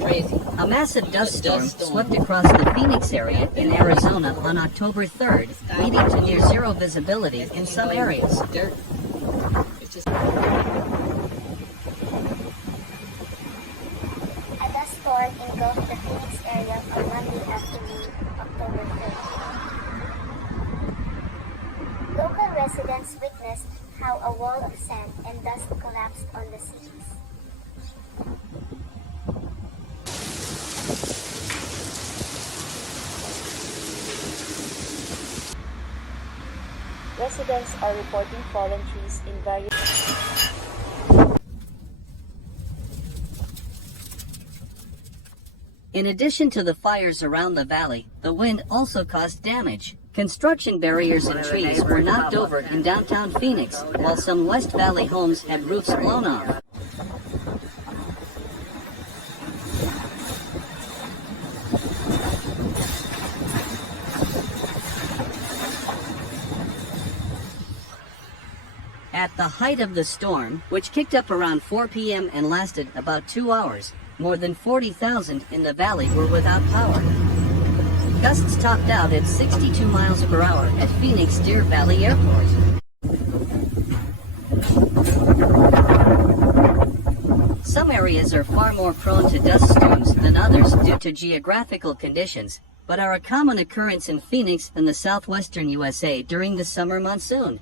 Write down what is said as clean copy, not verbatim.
crazy. A massive dust storm swept across the Phoenix area in Arizona on October 3rd, leading to near zero visibility in some areas. Dirt. It's just... A dust storm engulfed the Phoenix area on Monday afternoon, October 3rd. Local residents witnessed how a wall of sand and dust collapsed on the seas. Residents are reporting fallen trees in various... In addition to the fires around the valley, the wind also caused damage. Construction barriers and trees were knocked over in downtown Phoenix, while some West Valley homes had roofs blown off. At the height of the storm, which kicked up around 4 p.m. and lasted about 2 hours, more than 40,000 in the valley were without power. Gusts topped out at 62 miles per hour at Phoenix Deer Valley Airport. Some areas are far more prone to dust storms than others due to geographical conditions, but are a common occurrence in Phoenix and the southwestern USA during the summer monsoon.